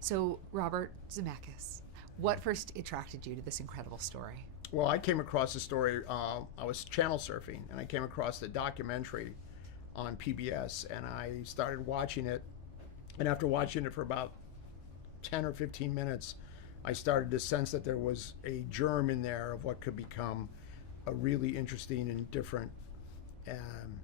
So, Robert Zemeckis, what first attracted you to this incredible story? Well, I came across the story. I was channel surfing, and I came across the documentary on PBS, and I started watching it. And after watching it for about 10 or 15 minutes, I started to sense that there was a germ in there of what could become a really interesting and different um,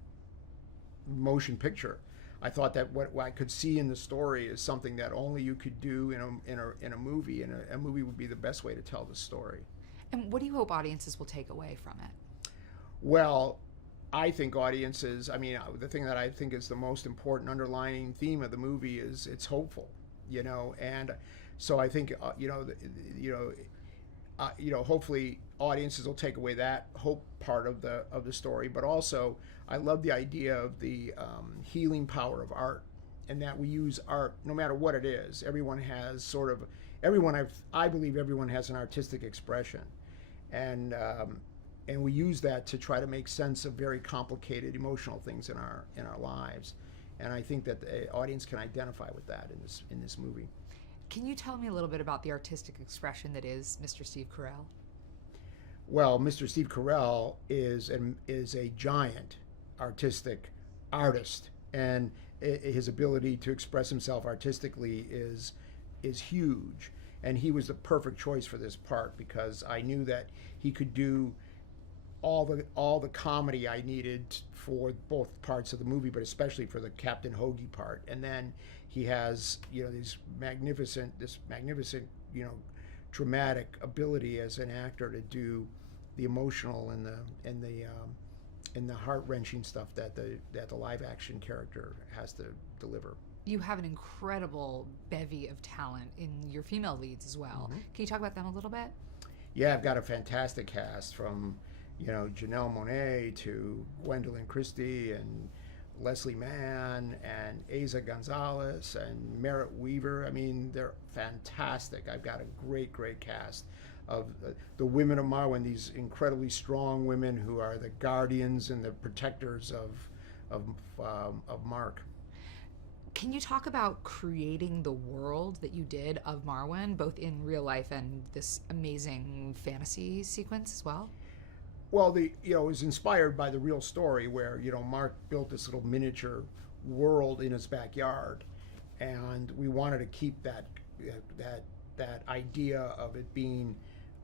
motion picture. I thought that what I could see in the story is something that only you could do in a movie, and a movie would be the best way to tell the story. And what do you hope audiences will take away from it? Well, I think audiences, I mean, the thing that I think is the most important underlying theme of the movie is it's hopeful, and so I think, hopefully audiences will take away that hope part of the story, but also I love the idea of the healing power of art, and that we use art no matter what it is. I believe everyone has an artistic expression, and we use that to try to make sense of very complicated emotional things in our lives, and I think that the audience can identify with that in this movie. Can you tell me a little bit about the artistic expression that is Mr. Steve Carell? Well, Mr. Steve Carell is a giant artistic artist, and his ability to express himself artistically is huge. And he was the perfect choice for this part, because I knew that he could do all the comedy I needed for both parts of the movie, but especially for the Captain Hoagie part. And then he has this magnificent dramatic ability as an actor to do the emotional and the heart-wrenching stuff that the live action character has to deliver. You have an incredible bevy of talent in your female leads as well. Mm-hmm. Can you talk about them a little bit? Yeah, I've got a fantastic cast, from Janelle Monáe to Gwendolyn Christie and Leslie Mann and Asa Gonzalez and Merritt Weaver. I mean, they're fantastic. I've got a great cast of the women of Marwen, these incredibly strong women who are the guardians and the protectors of Mark. Can you talk about creating the world that you did of Marwen, both in real life and this amazing fantasy sequence as well? Well, it was inspired by the real story where Mark built this little miniature world in his backyard, and we wanted to keep that idea of it being,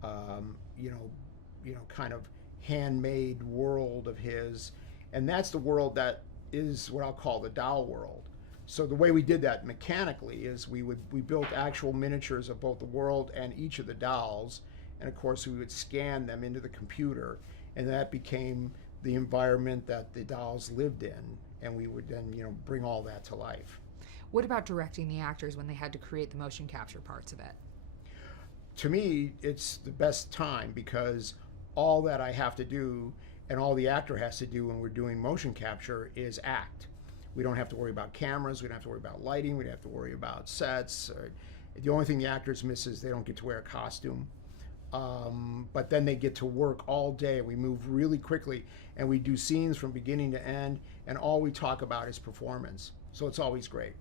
kind of handmade world of his, and that's the world that is what I'll call the doll world. So the way we did that mechanically is we built actual miniatures of both the world and each of the dolls, and of course we would scan them into the computer, and that became the environment that the dolls lived in, and we would then bring all that to life. What about directing the actors when they had to create the motion capture parts of it? To me, it's the best time, because all that I have to do and all the actor has to do when we're doing motion capture is act. We don't have to worry about cameras, we don't have to worry about lighting, we don't have to worry about sets. The only thing the actors miss is they don't get to wear a costume. But then they get to work all day. We move really quickly, and we do scenes from beginning to end, and all we talk about is performance. So it's always great.